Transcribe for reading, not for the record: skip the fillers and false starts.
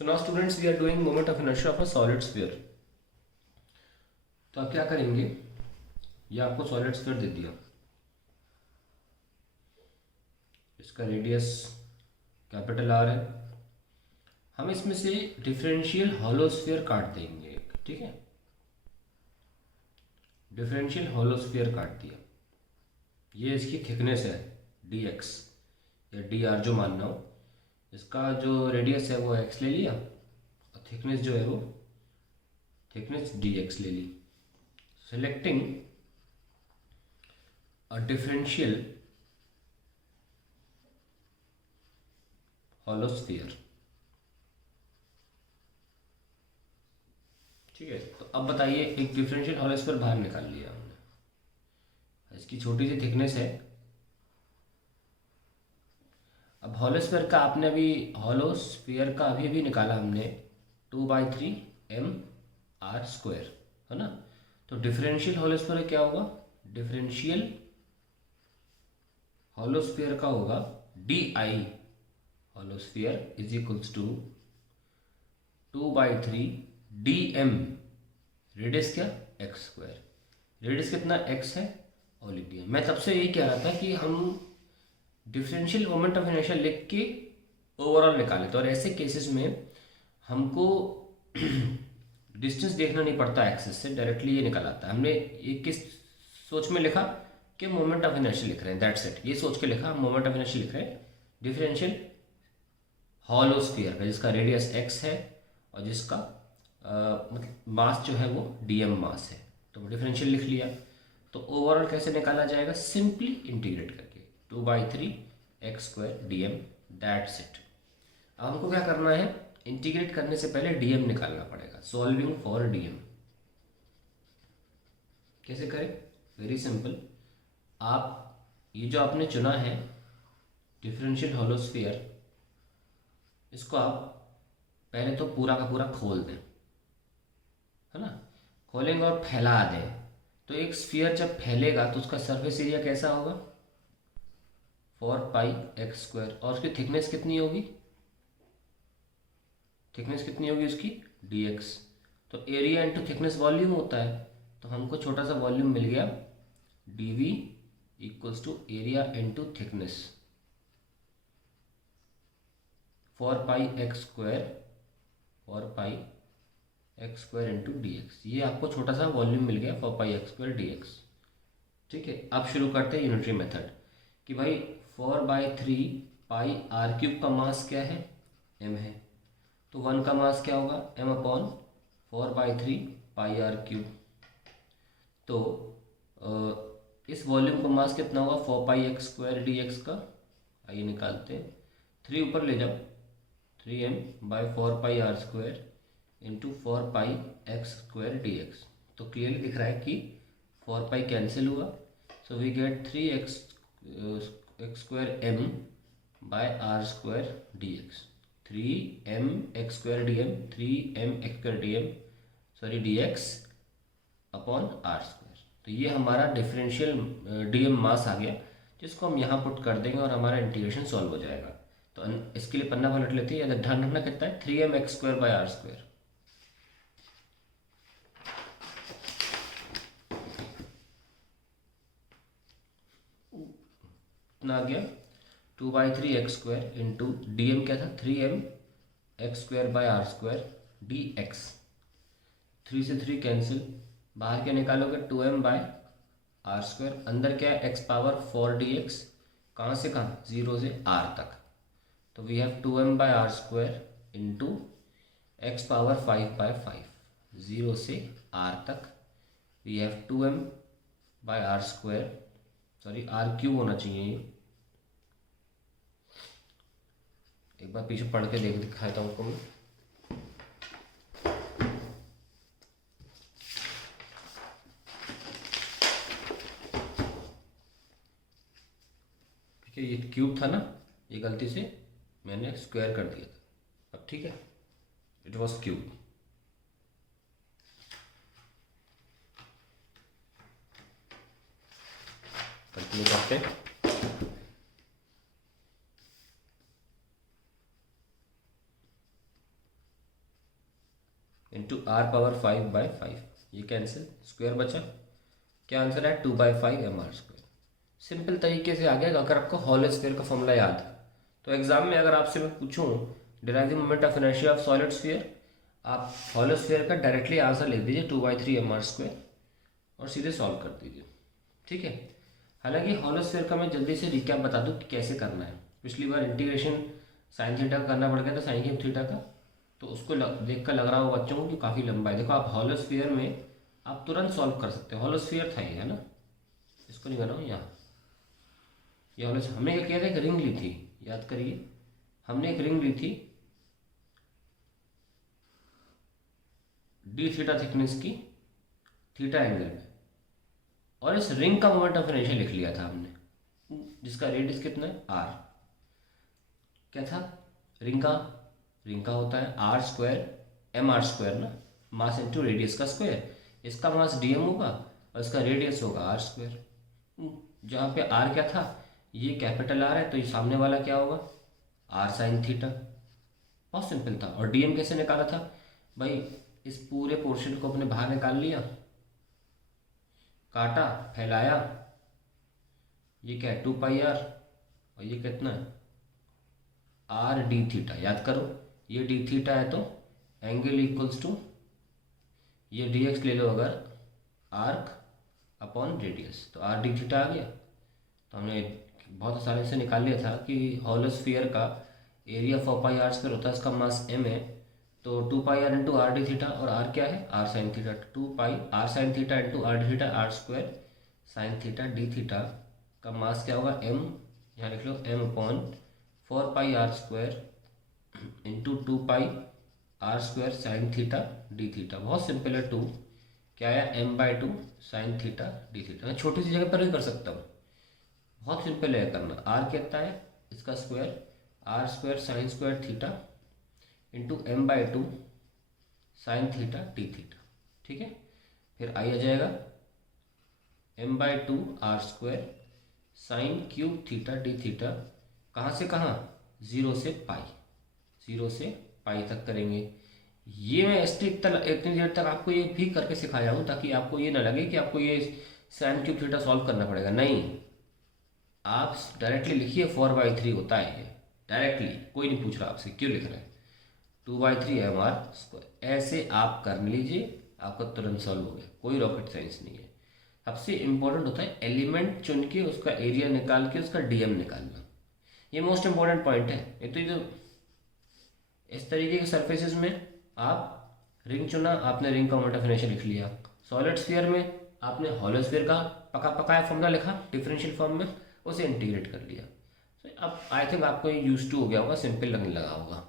So now students we are doing moment of inertia of a solid sphere. तो आप क्या करेंगे, ये आपको सॉलिड स्फीयर दे दिया, इसका रेडियस कैपिटल आर है, हम इसमें से डिफरेंशियल हॉलो स्फीयर काट देंगे, ठीक है। डिफरेंशियल हॉलो स्फीयर काट दिया, ये इसकी थिकनेस है डी एक्स या डी आर जो मानना हो, इसका जो रेडियस है वो एक्स ले लिया और थिकनेस जो है वो थिकनेस डी एक्स ले ली। Selecting a differential hollow sphere, ठीक है। तो अब बताइए, एक डिफरेंशियल हॉलो स्फीयर बाहर निकाल लिया हमने, इसकी छोटी सी थिकनेस है। अब हॉलो स्फीयर का आपने अभी हॉलो स्फीयर का अभी निकाला हमने 2/3 m r² है ना। तो डिफरेंशियल हॉलो स्फीयर क्या होगा, डिफरेंशियल हॉलो स्फीयर का होगा D I hollow sphere is equals to 2/3 dm, radius क्या x², रेडियस कितना x है और लिख दिया। मैं तब से यही कह रहा था कि हम डिफरेंशियल मोमेंट ऑफ इनर्शिया लिख के ओवरऑल निकाले, तो और ऐसे केसेस में हमको डिस्टेंस देखना नहीं पड़ता एक्सिस से, डायरेक्टली ये निकल आता है। हमने ये किस सोच में लिखा कि मोमेंट ऑफ इनर्शिया लिख रहे हैं, दैट्स इट, ये सोच के लिखा हम मोमेंट ऑफ इनर्शिया लिख रहे हैं डिफरेंशियल हॉलो स्फीयर का, जिसका रेडियस एक्स है और जिसका मतलब मास जो है वो डीएम मास है। तो डिफरेंशियल लिख लिया, तो ओवरऑल कैसे निकाला जाएगा, सिंपली इंटीग्रेट करके 2/3 x² dm, दैट्स इट। अब हमको क्या करना है, इंटीग्रेट करने से पहले डीएम निकालना पड़ेगा, सॉल्विंग फॉर डीएम। कैसे करें, वेरी सिंपल। आप ये जो आपने चुना है डिफरेंशियल हॉलो स्फीयर, इसको आप पहले तो पूरा का पूरा खोल दें, है ना। खोलेंगे और फैला दें, तो एक स्फीयर जब फैलेगा तो उसका सरफेस एरिया कैसा होगा 4πx², और उसकी थिकनेस कितनी होगी, थिकनेस कितनी होगी उसकी dx। तो एरिया इंटू थिकनेस वॉल्यूम होता है, तो हमको छोटा सा वॉल्यूम मिल गया dv equals to area into thickness 4πx² into dx। ये आपको छोटा सा वॉल्यूम मिल गया 4πx² dx, ठीक है। अब शुरू करते हैं यूनिटरी मेथड कि भाई 4/3πr³ का मास क्या है, m है, तो 1 का मास क्या होगा m/4/3πr³। तो इस वॉल्यूम का मास कितना होगा 4πx² dx का, आइए निकालते हैं। 3 ऊपर ले जाओ, 3m/4πr² इंटू 4πx² dx। तो क्लियरली दिख रहा है कि 4π कैंसिल हुआ, so we get 3x² m/r² dx, 3mx² dm, 3mx² dm sorry dx upon r²। तो ये हमारा डिफरेंशियल डीएम मास आ गया, जिसको हम यहाँ पुट कर देंगे और हमारा इंटीग्रेशन सॉल्व हो जाएगा। तो इसके लिए पन्ना पलट लेते हैं, ध्यान रखना कितना है 3mx²/r²। कितना आ गया 2/3x² इंटू डीएम क्या था 3mx²/r² dx। 3 से 3 कैंसिल, बाहर क्या निकालोगे 2m/r², अंदर क्या है x⁴ dx, कहाँ से कहाँ 0 से r तक। तो we have 2m/r² into x⁵/5, 0 से r तक we have 2m/r², sorry r³ होना चाहिए ये, एक बार पीछे पढ़ के दिखाता हूँ आपको मैं। ठीक है, ये क्यूब था ना, ये गलती से मैंने स्क्वायर कर दिया था, अब ठीक है, इट वॉज क्यूब। कंटिन्यू करते हैं। इंटू आर पावर 5/5, ये कैंसिल, स्क्वायर बचा, क्या आंसर है 2/5 mr²। सिंपल तरीके से आ गया। अगर आपको हॉलो स्फीयर का फॉर्मूला याद है तो एग्जाम में अगर आपसे मैं पूछूं derive the moment of inertia of solid sphere, आप हॉलो स्फीयर का डायरेक्टली आंसर लिख दीजिए 2/3 mr² और सीधे सॉल्व कर दीजिए, ठीक है। हालांकि हॉलो स्फीयर का मैं जल्दी से रिकैप बता दूं कि कैसे करना है। पिछली बार इंटीग्रेशन साइन थीटा का करना पड़ गया था, साइन क्यूब थीटा का, तो उसको देख कर लग रहा हो बच्चों को कि काफ़ी लंबा है। देखो आप हॉलो स्फीयर में आप तुरंत सॉल्व कर सकते हो। हॉलो स्फीयर था ये, है ना, इसको नहीं बनाओ यहाँ। ये हॉलो, हमने क्या किया था, एक रिंग ली थी, याद करिए, हमने एक रिंग ली थी डी थीटा थिकनेस की, थीटा एंगल में, और इस रिंग का मोमेंट ऑफ इनर्शिया लिख लिया था हमने, जिसका रेडियस कितना है आर। क्या था रिंग का होता है r² mr² ना, मास इंटू रेडियस का स्क्वायर। इसका मास dm होगा और इसका रेडियस होगा r²। जहाँ पे r क्या था, ये कैपिटल R है, तो ये सामने वाला क्या होगा r sin थीटा। बहुत सिंपल था। और dm कैसे निकाला था भाई, इस पूरे पोर्शन को अपने बाहर निकाल लिया, काटा, फैलाया, ये क्या है 2πr, और ये कितना है आर डी थीटा। याद करो, ये डी थीटा है तो एंगल इक्वल्स टू ये डी एक्स ले लो अगर, आर्क अपॉन रेडियस, तो आर डी थीटा आ गया। तो हमने बहुत आसानी से निकाल लिया था कि हॉलो स्फीयर का एरिया 4πr² होता है, इसका मास m है, तो 2πr into R D theta, और r क्या है r sin theta, 2πr sin theta into R D theta, r² sin theta D theta का मास क्या होगा m, यहाँ लिख लो m upon 4πr² into 2πr² sin theta D theta. बहुत simple है, 2 क्या आया m/2 sin theta D theta. मैं छोटी सी जगह पर भी कर सकता हूँ, बहुत सिंपल है करना। r कितना है, इसका square r² sin² theta into m/2 sin theta D theta, ठीक है। फिर आई आ जाएगा m/2 r² sin cube theta D theta, कहाँ से कहाँ, 0 से पाई, 0 से पाई तक करेंगे। ये मैं इतनी देर तक आपको ये भी करके सिखाया हूँ ताकि आपको ये ना लगे कि आपको ये साइन क्यूब थीटा सॉल्व करना पड़ेगा। नहीं, आप डायरेक्टली लिखिए 4/3 होता है ये, डायरेक्टली, कोई नहीं पूछ रहा आपसे क्यों लिख रहे हैं, 2/3 mr²। ऐसे आप कर लीजिए, आपका तुरंत सॉल्व हो गया, कोई रॉकेट साइंस नहीं है। सबसे इम्पोर्टेंट होता है एलिमेंट चुन के उसका एरिया निकाल के उसका डीएम निकालना, ये मोस्ट इम्पोर्टेंट पॉइंट है। ये तो इस तरीके के सरफेसेस में आप रिंग चुना, आपने रिंग का मोमेंट ऑफ इनर्शिया लिख लिया। सॉलिड स्फीयर में आपने हॉलो स्फीयर का पकाया फॉर्मूला लिखा डिफरेंशियल फॉर्म में, उसे इंटीग्रेट कर लिया। तो अब आई थिंक आपको ये यूज टू हो गया होगा, सिंपल लगने लगा होगा।